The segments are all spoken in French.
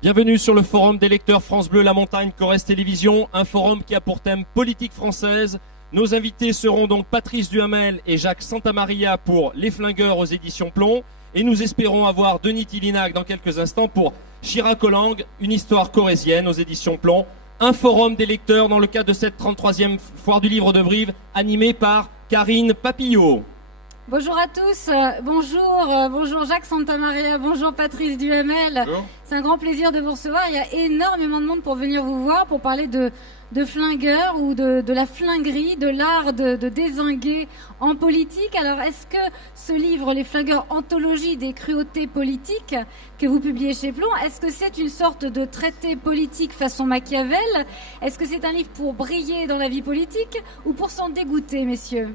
Bienvenue sur le forum des lecteurs France Bleu La Montagne Corrèze Télévision, un forum qui a pour thème politique française. Nos invités seront donc Patrice Duhamel et Jacques Santamaria pour Les Flingueurs aux éditions Plomb. Et nous espérons avoir Denis Tillinac dans quelques instants pour Chirac-Olang, une histoire corrézienne aux éditions Plomb. Un forum des lecteurs dans le cadre de cette 33e foire du livre de Brive, animée par Karine Papillot. Bonjour à tous, bonjour Jacques Santamaria, bonjour Patrice Duhamel. Bonjour. C'est un grand plaisir de vous recevoir. Il y a énormément de monde pour venir vous voir, pour parler de flingueurs ou de la flinguerie, de l'art de dézinguer en politique. Alors est-ce que ce livre, Les Flingueurs, anthologie des cruautés politiques, que vous publiez chez Plomb, est-ce que c'est une sorte de traité politique façon Machiavel? Est-ce que c'est un livre pour briller dans la vie politique ou pour s'en dégoûter, messieurs?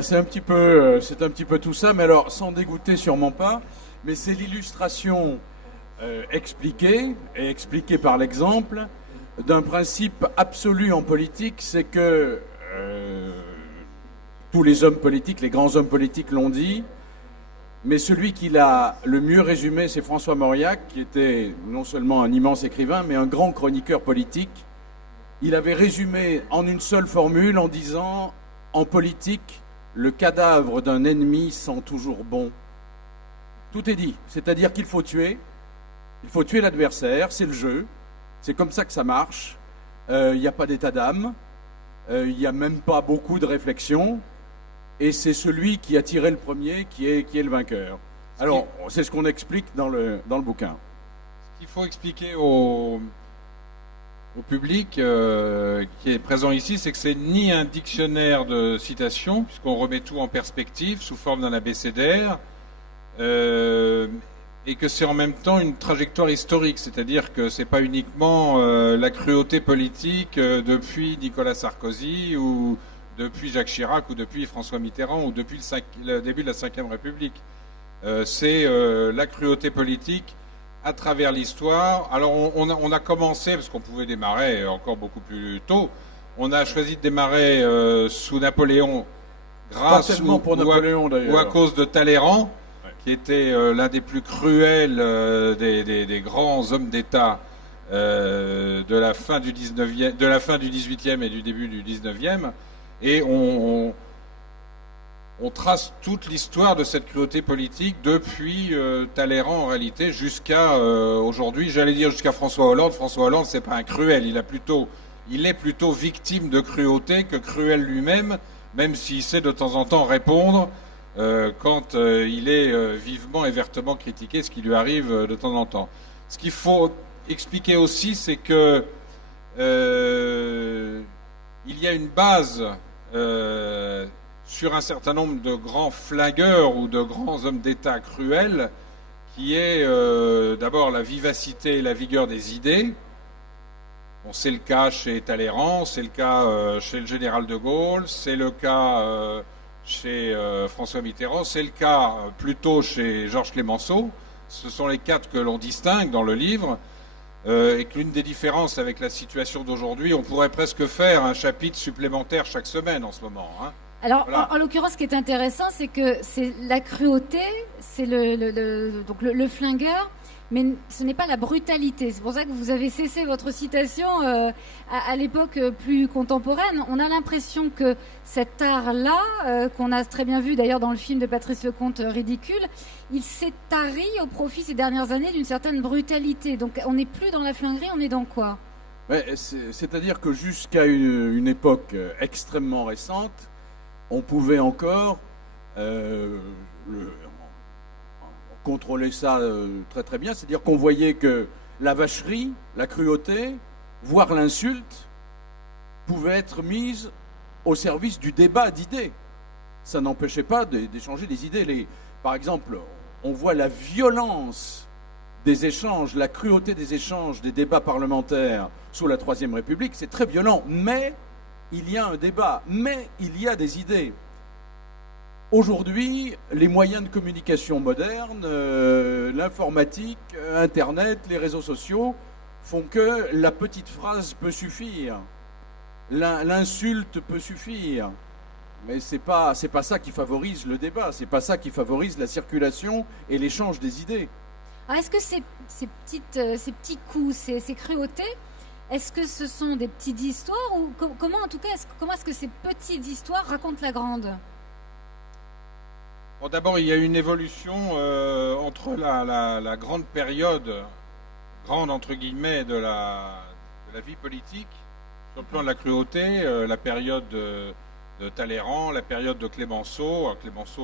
C'est un petit peu tout ça, mais alors sans dégoûter sûrement pas, mais c'est l'illustration expliquée par l'exemple d'un principe absolu en politique, c'est que tous les hommes politiques, les grands hommes politiques l'ont dit, mais celui qui l'a le mieux résumé, c'est François Mauriac, qui était non seulement un immense écrivain, mais un grand chroniqueur politique. Il avait résumé en une seule formule en disant, en politique, le cadavre d'un ennemi sent toujours bon. Tout est dit. C'est-à-dire qu'il faut tuer. Il faut tuer l'adversaire. C'est le jeu. C'est comme ça que ça marche. Il n'y a pas d'état d'âme. Il n'y a même pas beaucoup de réflexion. Et c'est celui qui a tiré le premier qui est le vainqueur. Alors, c'est ce qu'on explique dans le bouquin. Ce qu'il faut expliquer au public qui est présent ici, c'est que c'est ni un dictionnaire de citations, puisqu'on remet tout en perspective sous forme d'un abécédaire, et que c'est en même temps une trajectoire historique, c'est-à-dire que c'est pas uniquement la cruauté politique depuis Nicolas Sarkozy ou depuis Jacques Chirac ou depuis François Mitterrand ou depuis le début de la Ve République. C'est la cruauté politique à travers l'histoire. Alors on a commencé, parce qu'on pouvait démarrer encore beaucoup plus tôt, on a choisi de démarrer sous Napoléon, grâce ou à cause de Talleyrand, qui était l'un des plus cruels des grands hommes d'État de la fin du 18e et du début du 19e. Et on trace toute l'histoire de cette cruauté politique depuis Talleyrand en réalité jusqu'à aujourd'hui, j'allais dire jusqu'à François Hollande. François Hollande, c'est pas un cruel, il est plutôt victime de cruauté que cruel lui-même, même s'il sait de temps en temps répondre quand il est vivement et vertement critiqué, ce qui lui arrive de temps en temps. Ce qu'il faut expliquer aussi, c'est que il y a une base sur un certain nombre de grands flingueurs ou de grands hommes d'État cruels, qui est d'abord la vivacité et la vigueur des idées. Bon, c'est le cas chez Talleyrand, c'est le cas chez le général de Gaulle, c'est le cas chez François Mitterrand, c'est le cas plutôt chez Georges Clemenceau. Ce sont les quatre que l'on distingue dans le livre. Et que l'une des différences avec la situation d'aujourd'hui, on pourrait presque faire un chapitre supplémentaire chaque semaine en ce moment, hein. Alors, voilà. en l'occurrence, ce qui est intéressant, c'est que c'est la cruauté, c'est le flingueur, mais ce n'est pas la brutalité. C'est pour ça que vous avez cessé votre citation à l'époque plus contemporaine. On a l'impression que cet art-là, qu'on a très bien vu d'ailleurs dans le film de Patrice Lecomte, Ridicule, il s'est tari au profit ces dernières années d'une certaine brutalité. Donc on n'est plus dans la flinguerie, on est dans quoi? C'est-à-dire que jusqu'à une époque extrêmement récente, on pouvait encore contrôler ça très très bien. C'est-à-dire qu'on voyait que la vacherie, la cruauté, voire l'insulte, pouvait être mise au service du débat d'idées. Ça n'empêchait pas d'échanger des idées. Par exemple, on voit la violence des échanges, la cruauté des échanges, des débats parlementaires sous la Troisième République. C'est très violent, mais il y a un débat, mais il y a des idées. Aujourd'hui, les moyens de communication modernes, l'informatique, Internet, les réseaux sociaux, font que la petite phrase peut suffire, l'insulte peut suffire. Mais c'est pas ça qui favorise le débat, c'est pas ça qui favorise la circulation et l'échange des idées. Alors, est-ce que ces petits coups, ces cruautés, est-ce que ce sont des petites histoires ou comment, en tout cas, comment est-ce que ces petites histoires racontent la grande? Bon, d'abord, il y a une évolution entre la grande période, grande entre guillemets, de la vie politique, sur le plan de la cruauté, la période de Talleyrand, la période de Clémenceau,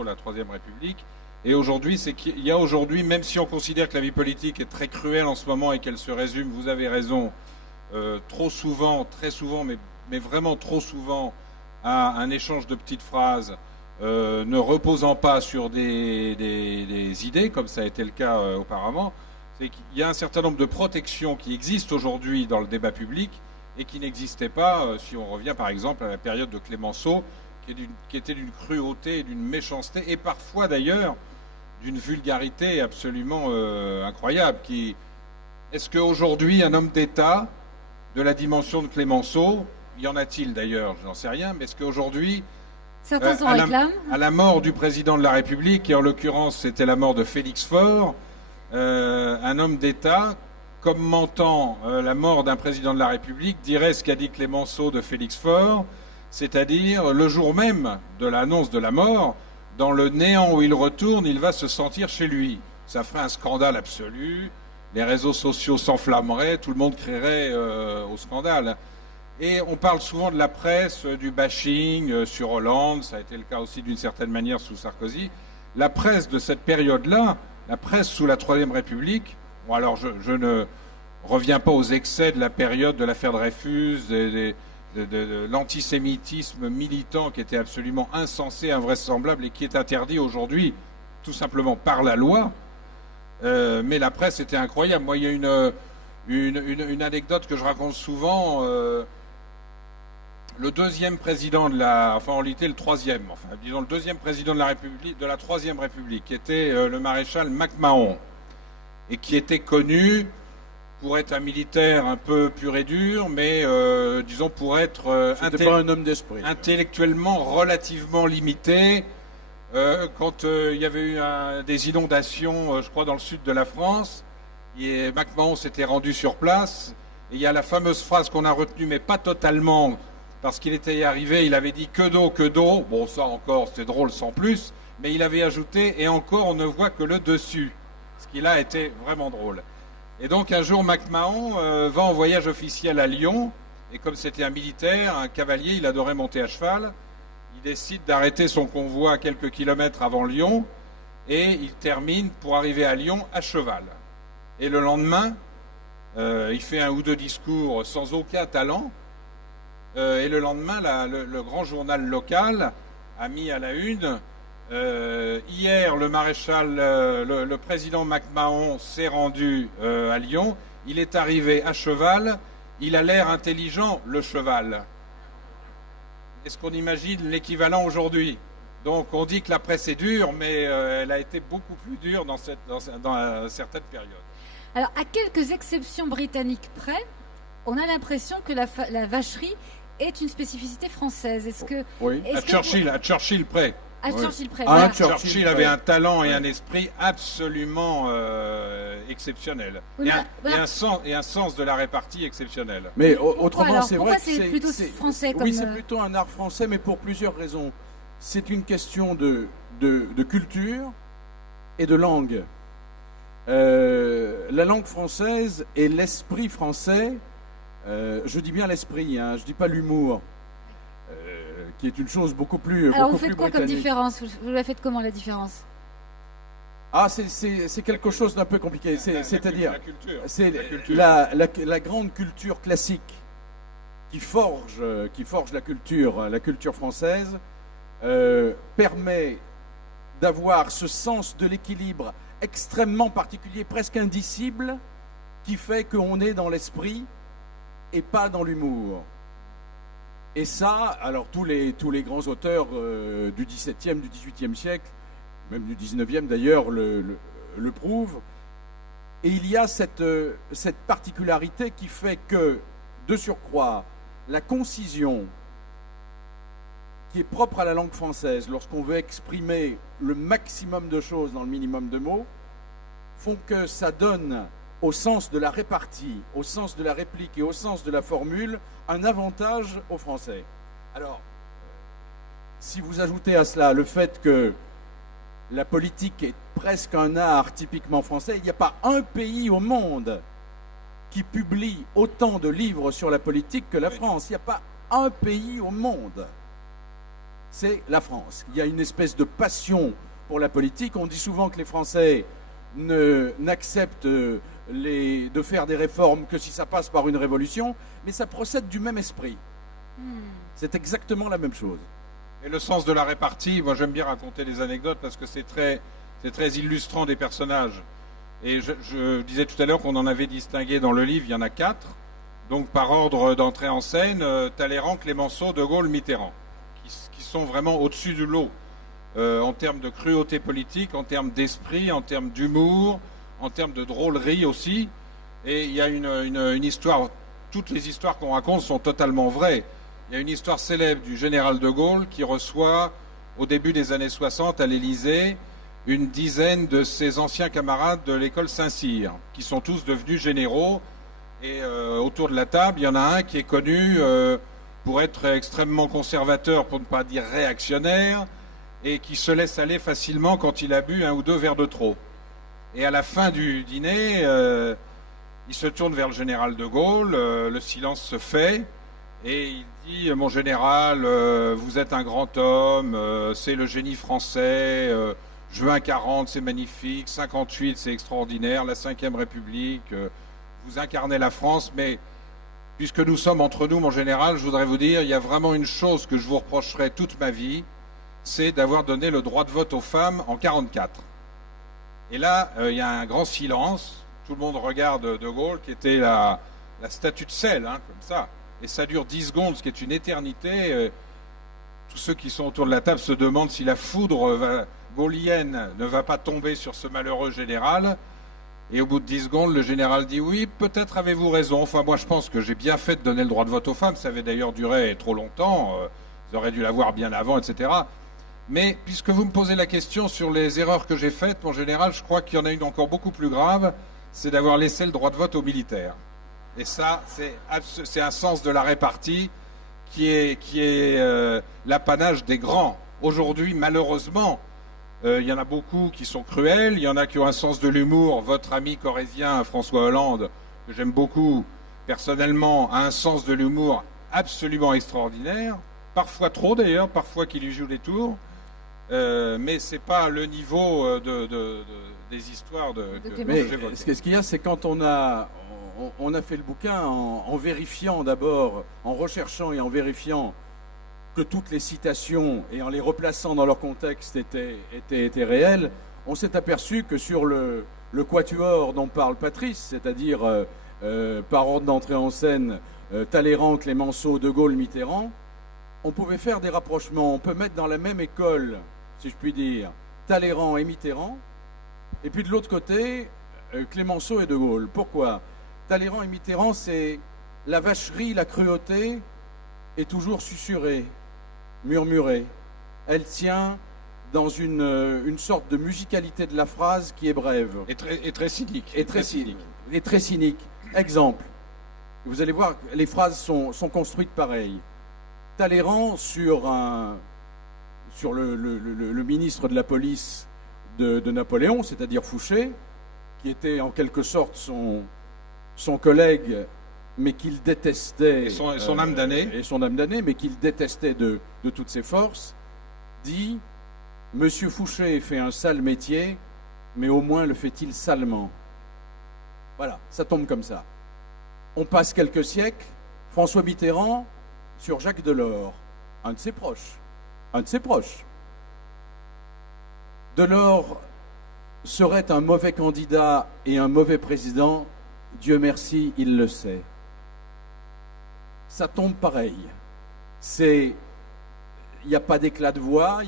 la Troisième République. Et aujourd'hui, c'est qu'il y a aujourd'hui, même si on considère que la vie politique est très cruelle en ce moment et qu'elle se résume, vous avez raison, trop souvent, très souvent, mais vraiment trop souvent, à un échange de petites phrases, ne reposant pas sur des idées, comme ça a été le cas auparavant, c'est qu'il y a un certain nombre de protections qui existent aujourd'hui dans le débat public et qui n'existaient pas si on revient par exemple à la période de Clémenceau, qui était d'une cruauté et d'une méchanceté, et parfois d'ailleurs d'une vulgarité absolument incroyable. Est-ce qu'aujourd'hui, un homme d'État de la dimension de Clémenceau, y en a-t-il d'ailleurs, je n'en sais rien, mais est-ce qu'aujourd'hui, certains s'en réclament, à la mort du président de la République, et en l'occurrence c'était la mort de Félix Faure, un homme d'État, commentant la mort d'un président de la République, dirait ce qu'a dit Clémenceau de Félix Faure, c'est-à-dire le jour même de l'annonce de la mort, dans le néant où il retourne, il va se sentir chez lui. Ça ferait un scandale absolu, les réseaux sociaux s'enflammeraient, tout le monde crierait au scandale. Et on parle souvent de la presse, du bashing sur Hollande, ça a été le cas aussi d'une certaine manière sous Sarkozy. La presse de cette période-là, la presse sous la Troisième République, bon alors je ne reviens pas aux excès de la période de l'affaire Dreyfus, de l'antisémitisme militant qui était absolument insensé, invraisemblable et qui est interdit aujourd'hui tout simplement par la loi. Mais la presse était incroyable. Moi, il y a une anecdote que je raconte souvent. Le deuxième président enfin en réalité le troisième, disons le deuxième président de la République, de la Troisième République, qui était le maréchal MacMahon, et qui était connu pour être un militaire un peu pur et dur, mais disons pour être pas un homme d'esprit, intellectuellement relativement limité. Quand il y avait eu des inondations, je crois, dans le sud de la France, et MacMahon s'était rendu sur place, et il y a la fameuse phrase qu'on a retenue, mais pas totalement, parce qu'il était arrivé, il avait dit que d'eau, bon ça encore c'est drôle sans plus, mais il avait ajouté, et encore on ne voit que le dessus, ce qui là était vraiment drôle. Et donc un jour MacMahon va en voyage officiel à Lyon, et comme c'était un militaire, un cavalier, il adorait monter à cheval, il décide d'arrêter son convoi à quelques kilomètres avant Lyon, et il termine pour arriver à Lyon à cheval. Et le lendemain, il fait un ou deux discours sans aucun talent, et le lendemain, le grand journal local a mis à la une hier, le maréchal, le président MacMahon s'est rendu à Lyon. Il est arrivé à cheval. Il a l'air intelligent, le cheval. Est-ce qu'on imagine l'équivalent aujourd'hui? Donc, on dit que la presse est dure, mais elle a été beaucoup plus dure dans certaines périodes. Alors, à quelques exceptions britanniques près, on a l'impression que la vacherie est une spécificité française. Est-ce que, oui. est-ce à Churchill près. À Churchill près. Ah, Voilà. Churchill avait un talent et un esprit absolument exceptionnel. Oui, Et un sens de la répartie exceptionnel. Mais autrement, c'est pourquoi vrai que c'est plutôt français comme... Oui, c'est plutôt un art français, mais pour plusieurs raisons. C'est une question de culture et de langue. La langue française et l'esprit français, je dis bien l'esprit, je ne dis pas l'humour. Qui est une chose beaucoup plus Alors, beaucoup vous faites plus quoi comme britannique. différence? Vous la faites comment, la différence? Ah, c'est quelque chose d'un peu compliqué. C'est-à-dire, la culture. c'est La culture. la grande culture classique qui forge la culture française, permet d'avoir ce sens de l'équilibre extrêmement particulier, presque indicible, qui fait qu'on est dans l'esprit et pas dans l'humour. Et ça, alors tous les grands auteurs du XVIIe, du XVIIIe siècle, même du XIXe d'ailleurs, le prouvent. Et il y a cette particularité qui fait que, de surcroît, la concision qui est propre à la langue française, lorsqu'on veut exprimer le maximum de choses dans le minimum de mots, font que ça donne au sens de la répartie, au sens de la réplique et au sens de la formule un avantage aux Français. Alors, si vous ajoutez à cela le fait que la politique est presque un art typiquement français, il n'y a pas un pays au monde qui publie autant de livres sur la politique que la France. Il n'y a pas un pays au monde. C'est la France. Il y a une espèce de passion pour la politique. On dit souvent que les Français n'acceptent de faire des réformes que si ça passe par une révolution, mais ça procède du même esprit. C'est exactement la même chose. Et le sens de la répartie, moi j'aime bien raconter des anecdotes parce que c'est très illustrant des personnages. Et je disais tout à l'heure qu'on en avait distingué dans le livre, il y en a 4. Donc par ordre d'entrée en scène, Talleyrand, Clémenceau, De Gaulle, Mitterrand, qui sont vraiment au-dessus du lot en termes de cruauté politique, en termes d'esprit, en termes d'humour, en termes de drôlerie aussi. Et il y a une histoire, toutes les histoires qu'on raconte sont totalement vraies. Il y a une histoire célèbre du général de Gaulle qui reçoit, au début des années 60, à l'Élysée, une dizaine de ses anciens camarades de l'école Saint-Cyr, qui sont tous devenus généraux. Et autour de la table, il y en a un qui est connu pour être extrêmement conservateur, pour ne pas dire réactionnaire, et qui se laisse aller facilement quand il a bu 1 ou 2 verres de trop. Et à la fin du dîner, il se tourne vers le général de Gaulle, le silence se fait, et il dit « Mon général, vous êtes un grand homme, c'est le génie français, juin 40, c'est magnifique, 58, c'est extraordinaire, la 5e République, vous incarnez la France, mais puisque nous sommes entre nous, mon général, je voudrais vous dire, il y a vraiment une chose que je vous reprocherai toute ma vie, c'est d'avoir donné le droit de vote aux femmes en 44. » Et là, il y a un grand silence, tout le monde regarde De Gaulle, qui était la statue de sel, hein, comme ça. Et ça dure 10 secondes, ce qui est une éternité. Tous ceux qui sont autour de la table se demandent si la foudre gaulienne ne va pas tomber sur ce malheureux général. Et au bout de 10 secondes, le général dit « Oui, peut-être avez-vous raison. Enfin, moi, je pense que j'ai bien fait de donner le droit de vote aux femmes. Ça avait d'ailleurs duré trop longtemps. Ils auraient dû l'avoir bien avant, etc. » Mais puisque vous me posez la question sur les erreurs que j'ai faites, mon général, je crois qu'il y en a une encore beaucoup plus grave, c'est d'avoir laissé le droit de vote aux militaires. Et ça, c'est un sens de la répartie qui est l'apanage des grands. Aujourd'hui, malheureusement, il y en a beaucoup qui sont cruels, il y en a qui ont un sens de l'humour. Votre ami corrézien, François Hollande, que j'aime beaucoup, personnellement, a un sens de l'humour absolument extraordinaire. Parfois trop d'ailleurs, parfois qui lui joue des tours. Mais c'est pas le niveau des histoires que j'évoque. Ce qu'il y a, c'est quand on a fait le bouquin en vérifiant d'abord, en recherchant et en vérifiant que toutes les citations et en les replaçant dans leur contexte étaient réelles, on s'est aperçu que sur le quatuor dont parle Patrice, c'est-à-dire par ordre d'entrée en scène, Talleyrand, Clémenceau, De Gaulle, Mitterrand, on pouvait faire des rapprochements. On peut mettre dans la même école, si je puis dire, Talleyrand et Mitterrand, et puis de l'autre côté, Clémenceau et De Gaulle. Pourquoi ? Talleyrand et Mitterrand, c'est la vacherie, la cruauté est toujours susurrée, murmurée. Elle tient dans une sorte de musicalité de la phrase qui est brève. Et très cynique. Et très cynique. Exemple. Vous allez voir, les phrases sont construites pareilles. Talleyrand sur le ministre de la police de Napoléon, c'est-à-dire Fouché, qui était en quelque sorte son collègue, mais qu'il détestait. Et son âme damnée. Et son âme damnée, mais qu'il détestait de toutes ses forces, dit « Monsieur Fouché fait un sale métier, mais au moins le fait-il salement. » Voilà, ça tombe comme ça. On passe quelques siècles, François Mitterrand sur Jacques Delors, un de ses proches. Delors serait un mauvais candidat et un mauvais président, Dieu merci, il le sait. Ça tombe pareil. Il n'y a pas d'éclat de voix,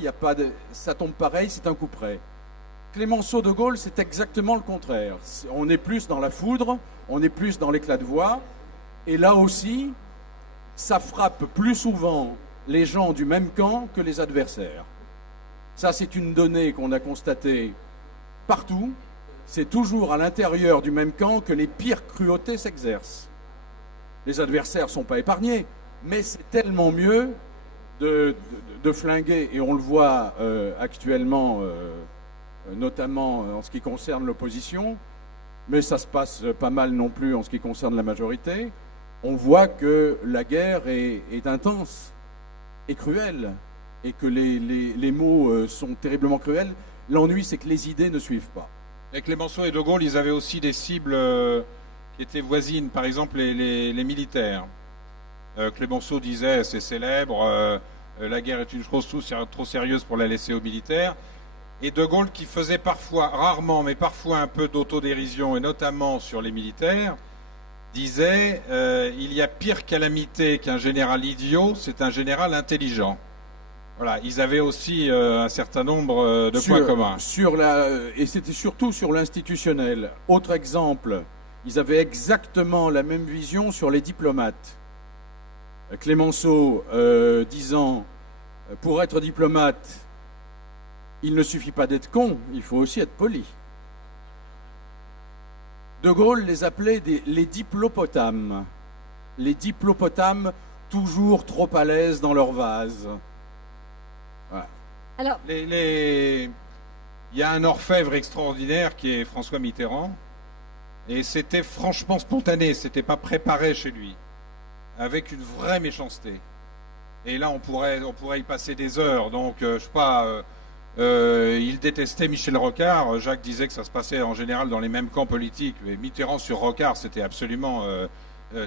ça tombe pareil, c'est un coup près. Clémenceau de Gaulle, c'est exactement le contraire. On est plus dans la foudre, on est plus dans l'éclat de voix, et là aussi, ça frappe plus souvent les gens du même camp que les adversaires. Ça, c'est une donnée qu'on a constatée partout. c'est toujours à l'intérieur du même camp que les pires cruautés s'exercent. Les adversaires ne sont pas épargnés, mais c'est tellement mieux de flinguer, et on le voit actuellement, notamment en ce qui concerne l'opposition, mais ça se passe pas mal non plus en ce qui concerne la majorité. On voit que la guerre est intense et cruelle, et que les mots sont terriblement cruels. L'ennui, c'est que les idées ne suivent pas. Et Clémenceau et De Gaulle, ils avaient aussi des cibles qui étaient voisines, par exemple les militaires. Clémenceau disait, c'est célèbre, la guerre est une chose trop sérieuse pour la laisser aux militaires. Et De Gaulle, qui faisait parfois, rarement, mais parfois un peu d'autodérision, et notamment sur les militaires, disait il y a pire calamité qu'un général idiot, c'est un général intelligent. Voilà, ils avaient aussi un certain nombre de points communs. Et c'était surtout sur l'institutionnel. Autre exemple, ils avaient exactement la même vision sur les diplomates. Clémenceau disant, pour être diplomate, il ne suffit pas d'être con, il faut aussi être poli. De Gaulle les appelait les diplopotames. Les diplopotames toujours trop à l'aise dans leur vase. Voilà. Alors, il y a un orfèvre extraordinaire qui est François Mitterrand, et c'était franchement spontané, c'était pas préparé chez lui, avec une vraie méchanceté. Et là, on pourrait y passer des heures. Donc, je sais pas, il détestait Michel Rocard. Jacques disait que ça se passait en général dans les mêmes camps politiques. Mais Mitterrand sur Rocard, c'était absolument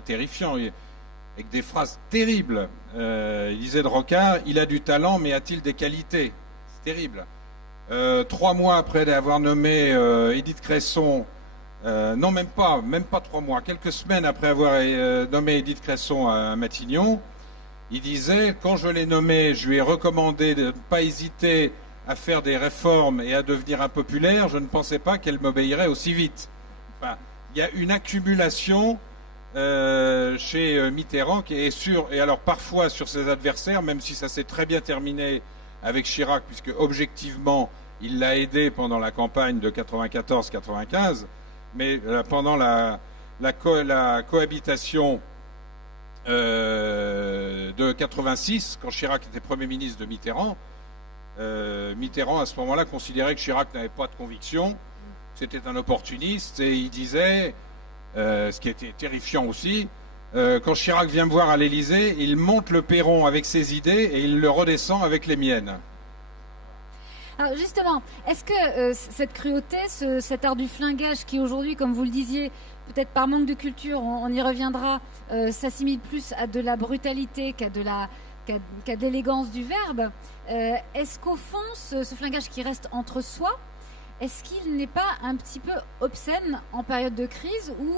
terrifiant, avec des phrases terribles. Il disait de Rocard, il a du talent, mais a-t-il des qualités? C'est terrible. 3 mois après avoir nommé Édith Cresson, non, même pas 3 mois, quelques semaines après avoir nommé Édith Cresson à Matignon, il disait, quand je l'ai nommée, je lui ai recommandé de ne pas hésiter à faire des réformes et à devenir impopulaire, je ne pensais pas qu'elle m'obéirait aussi vite. Enfin, il y a une accumulation chez Mitterrand qui est sûr, et alors parfois sur ses adversaires, même si ça s'est très bien terminé avec Chirac, puisque objectivement, il l'a aidé pendant la campagne de 94-95, mais pendant la cohabitation de 86, quand Chirac était Premier ministre de Mitterrand, Mitterrand à ce moment-là considérait que Chirac n'avait pas de conviction, c'était un opportuniste, et il disait, ce qui était terrifiant aussi, quand Chirac vient me voir à l'Élysée, il monte le perron avec ses idées et il le redescend avec les miennes. Alors justement, est-ce que cette cruauté, cet art du flingage qui aujourd'hui, comme vous le disiez, peut-être par manque de culture, on y reviendra, s'assimile plus à de la brutalité qu'à de l'élégance du verbe, est-ce qu'au fond, ce flingage qui reste entre soi, est-ce qu'il n'est pas un petit peu obscène en période de crise où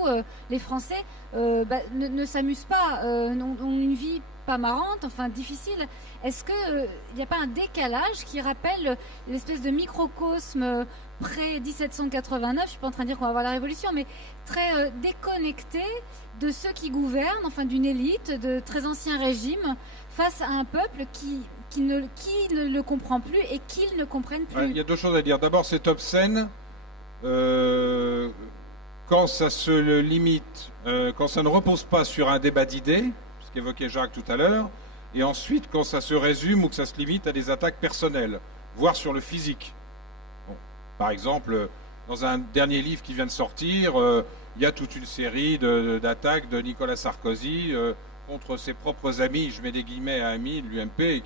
les Français ne s'amusent pas, ont une vie pas marrante, enfin difficile? Est-ce qu'il n'y a pas un décalage qui rappelle l'espèce de microcosme pré-1789, je ne suis pas en train de dire qu'on va avoir la révolution, mais très déconnecté de ceux qui gouvernent, enfin d'une élite de très anciens régimes, face à un peuple qui ne le comprend plus et qu'ils ne comprennent plus. Il y a 2 choses à dire. D'abord, c'est obscène quand ça se limite, quand ça ne repose pas sur un débat d'idées, ce qu'évoquait Jacques tout à l'heure, et ensuite quand ça se résume ou que ça se limite à des attaques personnelles, voire sur le physique. Bon, par exemple, dans un dernier livre qui vient de sortir, il y a toute une série d'attaques de Nicolas Sarkozy contre ses propres amis, je mets des guillemets à amis de l'UMP,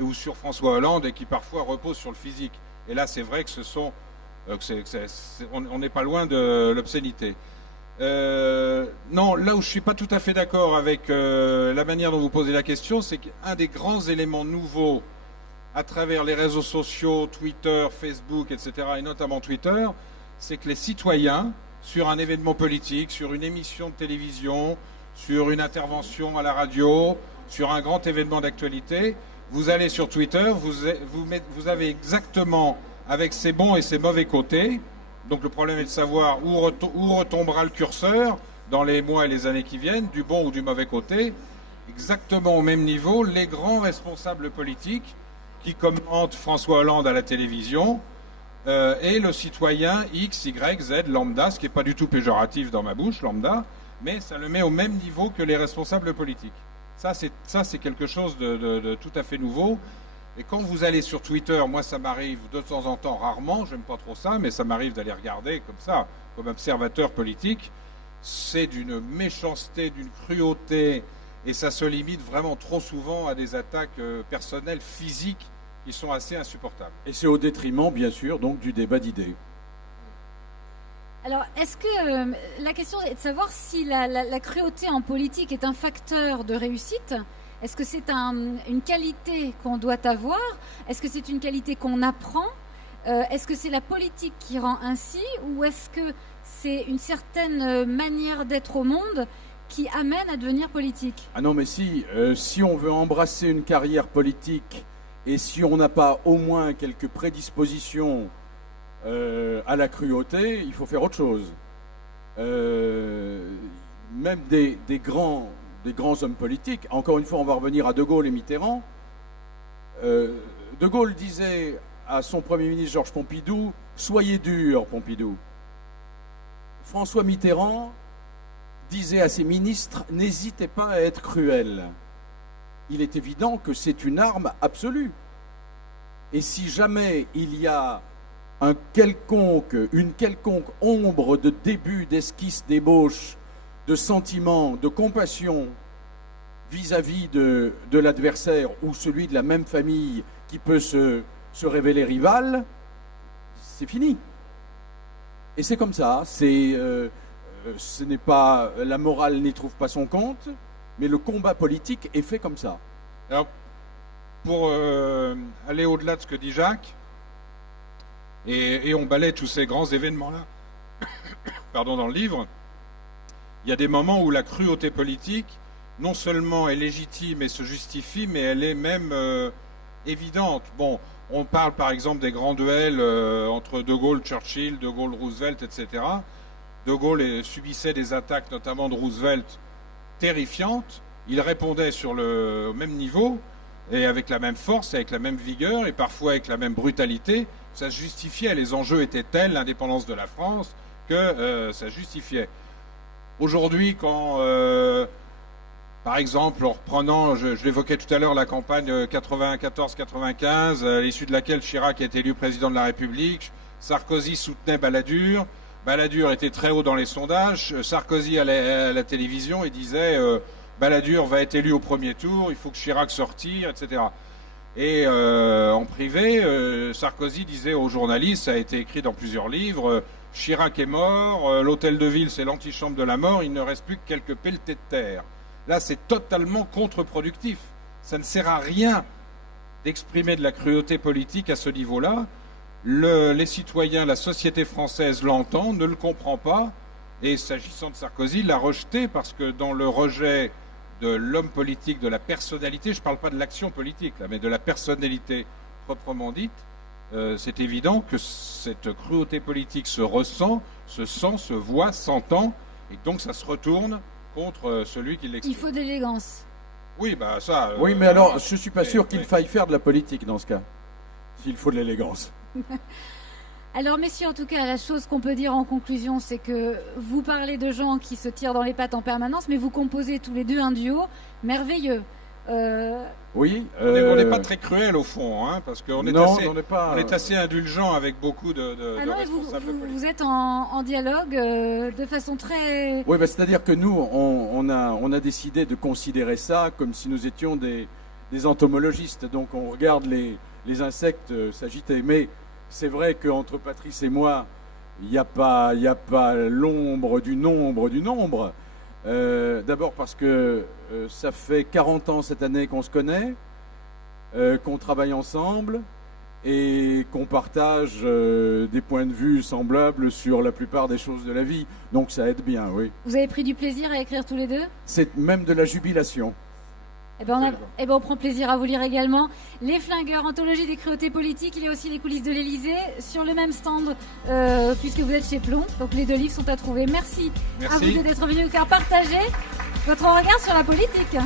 ou sur François Hollande, et qui parfois reposent sur le physique. Et là, c'est vrai que on n'est pas loin de l'obscénité. Non, là où je suis pas tout à fait d'accord avec la manière dont vous posez la question, c'est qu'un des grands éléments nouveaux à travers les réseaux sociaux, Twitter, Facebook, etc., et notamment Twitter, c'est que les citoyens, sur un événement politique, sur une émission de télévision, sur une intervention à la radio, sur un grand événement d'actualité, vous allez sur Twitter, vous avez exactement, avec ses bons et ses mauvais côtés, donc le problème est de savoir où retombera le curseur dans les mois et les années qui viennent, du bon ou du mauvais côté, exactement au même niveau, les grands responsables politiques qui commentent François Hollande à la télévision, et le citoyen X, Y, Z, lambda, ce qui n'est pas du tout péjoratif dans ma bouche, lambda, mais ça le met au même niveau que les responsables politiques. Ça, c'est quelque chose de tout à fait nouveau. Et quand vous allez sur Twitter, moi ça m'arrive de temps en temps, rarement, j'aime pas trop ça, mais ça m'arrive d'aller regarder comme ça, comme observateur politique, c'est d'une méchanceté, d'une cruauté, et ça se limite vraiment trop souvent à des attaques personnelles, physiques, qui sont assez insupportables. Et c'est au détriment, bien sûr, donc du débat d'idées. Alors, est-ce que la question est de savoir si la cruauté en politique est un facteur de réussite? Est-ce que c'est une qualité qu'on doit avoir? Est-ce que c'est une qualité qu'on apprend? Est-ce que c'est la politique qui rend ainsi? Ou est-ce que c'est une certaine manière d'être au monde qui amène à devenir politique? Ah non, mais si on veut embrasser une carrière politique et si on n'a pas au moins quelques prédispositions à la cruauté, il faut faire autre chose. Même des grands hommes politiques, encore une fois, on va revenir à De Gaulle et Mitterrand. De Gaulle disait à son Premier ministre Georges Pompidou, « Soyez dur, Pompidou ». François Mitterrand disait à ses ministres, « N'hésitez pas à être cruel ». Il est évident que c'est une arme absolue. Et si jamais il y a une quelconque ombre de début, d'esquisse, d'ébauche, de sentiment, de compassion vis-à-vis de l'adversaire ou celui de la même famille qui peut se révéler rival, c'est fini. Et c'est comme ça. Ce n'est pas la morale n'y trouve pas son compte, mais le combat politique est fait comme ça. Alors, pour aller au-delà de ce que dit Jacques, et on balaie tous ces grands événements-là, pardon, dans le livre, il y a des moments où la cruauté politique, non seulement est légitime et se justifie, mais elle est même évidente. Bon, on parle par exemple des grands duels entre De Gaulle, Churchill, De Gaulle, Roosevelt, etc. De Gaulle subissait des attaques, notamment de Roosevelt, terrifiantes. Il répondait sur au même niveau, et avec la même force, avec la même vigueur, et parfois avec la même brutalité. Ça se justifiait, les enjeux étaient tels, l'indépendance de la France, que ça justifiait. Aujourd'hui, quand, par exemple, en reprenant, je l'évoquais tout à l'heure, la campagne 94-95, à l'issue de laquelle Chirac a été élu président de la République, Sarkozy soutenait Balladur, Balladur était très haut dans les sondages, Sarkozy à la télévision et disait Balladur va être élu au premier tour, il faut que Chirac se retire, etc. Et en privé, Sarkozy disait aux journalistes, ça a été écrit dans plusieurs livres, Chirac est mort, l'hôtel de ville c'est l'antichambre de la mort, il ne reste plus que quelques pelletés de terre. Là c'est totalement contre-productif. Ça ne sert à rien d'exprimer de la cruauté politique à ce niveau-là. Les citoyens, la société française l'entend, ne le comprend pas. Et s'agissant de Sarkozy, l'a rejeté parce que dans le rejet de l'homme politique, de la personnalité, je ne parle pas de l'action politique, là, mais de la personnalité proprement dite, c'est évident que cette cruauté politique se ressent, se sent, se voit, s'entend, et donc ça se retourne contre celui qui l'exprime. Il faut de l'élégance. Oui, bah ça... oui, mais alors, je ne suis pas sûr qu'il faille faire de la politique dans ce cas, s'il faut de l'élégance. Alors, messieurs, en tout cas, la chose qu'on peut dire en conclusion, c'est que vous parlez de gens qui se tirent dans les pattes en permanence, mais vous composez tous les deux un duo merveilleux. Oui. On n'est pas très cruel au fond, hein, parce qu'on est, assez indulgent avec beaucoup de responsables politiques. Vous êtes en dialogue de façon très... Oui, bah, c'est-à-dire que nous, on a décidé de considérer ça comme si nous étions des entomologistes. Donc on regarde les insectes s'agiter. Mais c'est vrai qu'entre Patrice et moi, il n'y a pas l'ombre du nombre du nombre. D'abord parce que ça fait 40 ans cette année qu'on se connaît, qu'on travaille ensemble et qu'on partage des points de vue semblables sur la plupart des choses de la vie. Donc ça aide bien, oui. Vous avez pris du plaisir à écrire tous les deux ? C'est même de la jubilation. On prend plaisir à vous lire également. Les Flingueurs, anthologie des cruautés politiques. Il y a aussi les coulisses de l'Élysée sur le même stand, puisque vous êtes chez Plomb. Donc les deux livres sont à trouver. Merci. À vous deux d'être venus nous faire partager votre regard sur la politique.